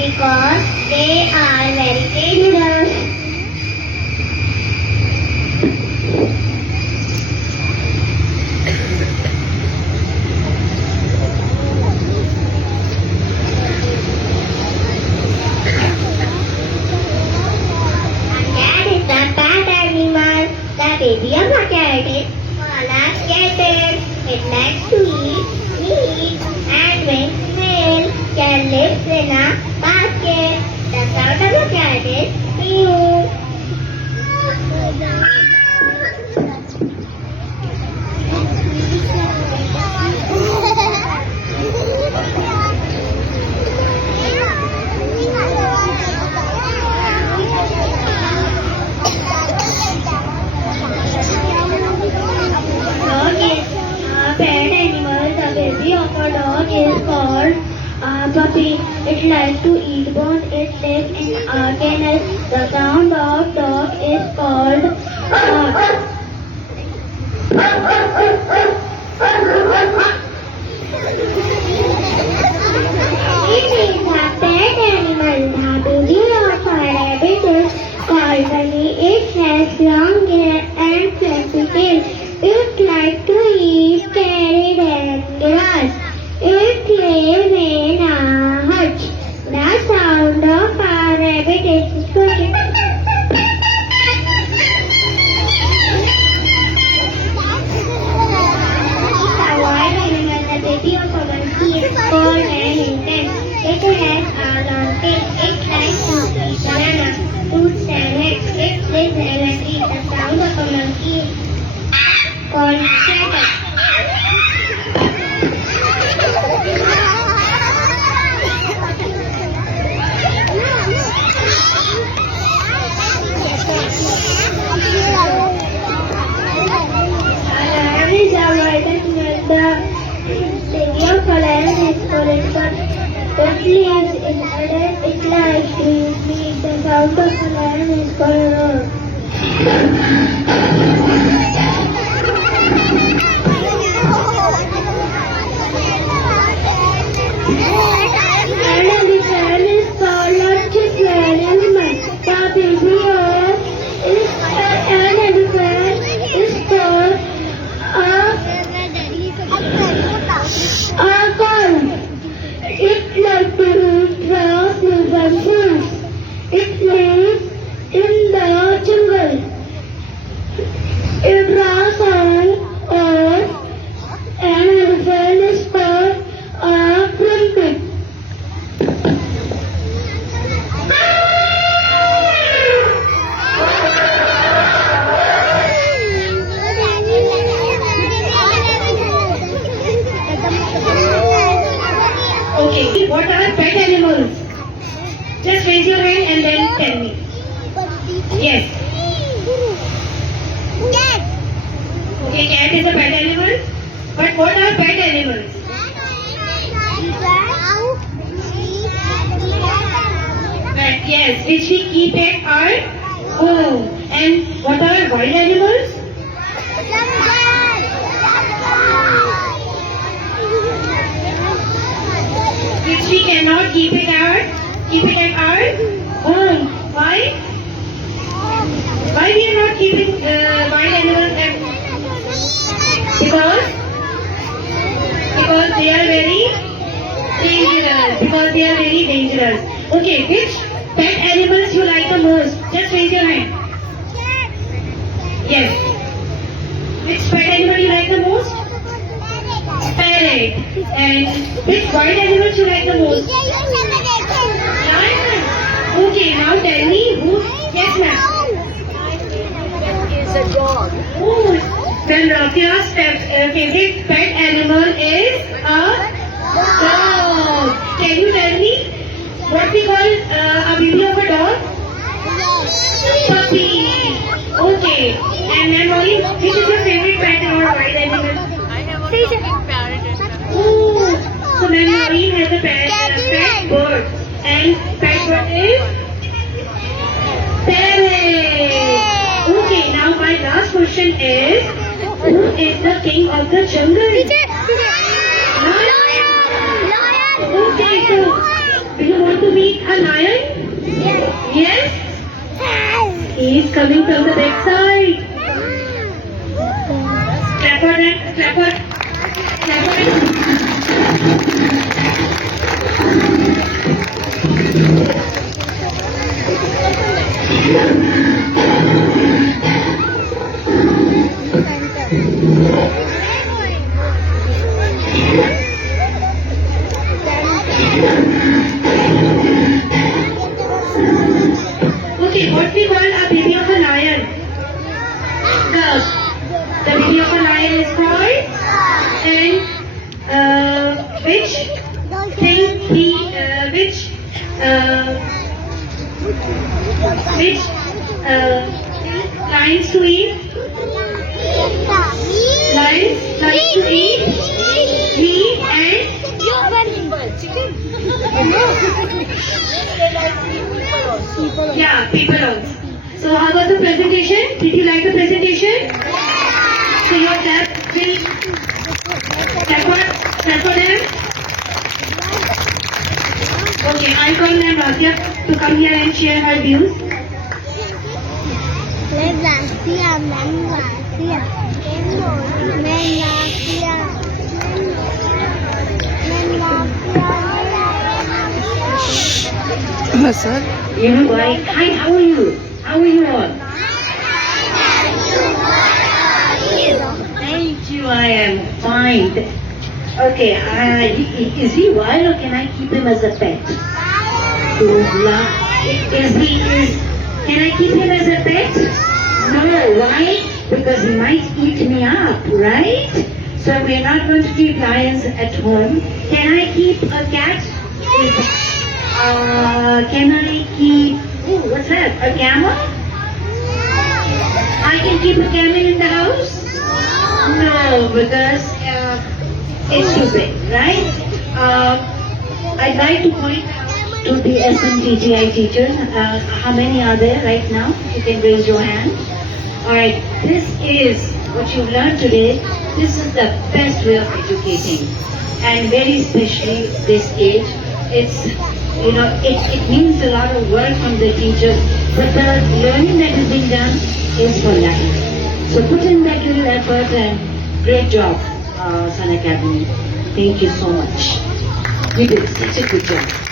because they are very dangerous. Cat is the pet animal. The baby of a cat is called cat. It likes to eat meat and when smell cat lives in a basket. The sound of a cat is mew. Dog is a pet animal. The baby of a dog is called a puppy. It likes to eat bones. It lives in a kennel. The sound of dog is called It is a pet animal. The baby of a rabbit is called bunny. It has long hair and fluffy tail. It likes to eat carrot and grass. It lives in a hutch. The sound of a rabbit is squeaking. A wild animal, the baby of a monkey is cold and intense. It has a long tail. It likes to eat bananas, fruits and nuts. It lives in a tree. The sound of a monkey called chatter. A lion is a wild animal. The baby of a lion is called it lives in a den. It likes to eat meat. The sound of a lion is called a roar. An elephant is called a chicken animal. The baby of an elephant is called a cow. It likes to eat grass, leaves and fruits. It lives in the jungle. It runs on earth. An elephant is called a primpet. Okay, what are pet animals? Just raise your hand and then tell me. Yes. Okay, cat is a pet animal. But what are pet animals? Pet, yes, which we keep at our home. And what are wild animals? Which we cannot keep it at our home. Why? Why we are not keeping wild animals at because they are very dangerous. Because they are very dangerous. Okay, which pet animals you like the most? Just raise your hand. Yes. Which pet animal you like the most? Parrot. And which wild animals you like the most? Lion. Okay, now tell me who. Yes, ma'am. Is a dog. Oh, then Rafia's favorite pet animal is a dog. Can you tell me what we call a baby of a dog? Puppy. Okay. And then Molly, which is your favorite pet or wild animal? I have a talking parrot at home. Oh, so then Molly has a pet bird. And pet bird is parrot. Okay, now my last question is, who is the king of the jungle? Lion. Okay, so do you want to meet a He's coming from the back side. Clap for them. Clap for them. Okay, what we call a baby of a lion? Dove. The baby of a lion is called? And which thing which lions to eat? Lions like to eat meat and Chicken. yeah, people also. So how was the presentation? Did you like the presentation? So your clap will clap for them. Okay, I call Ma'am Rasia to come here and share her views. Sir. You know why? Hi, how are you? How are you all? Thank you, I am fine. Okay, is he wild or can I keep him as a pet? Can I keep him as a pet? No, why? Because he might eat me up, right? So we're not going to keep lions at home. Can I keep a cat? Can I keep, what's that, a camel? I can keep a camel in the house? No, because it's too big, right? I'd like to point out to the SMTGI teachers, how many are there right now? You can raise your hand. Alright, this is what you've learned today. This is the best way of educating. And very especially this age, it's, you know, it means a lot of work from the teachers, but the learning that is being done is for life. So put in that little effort and great job, Sun Academy. Thank you so much. You did such a good job.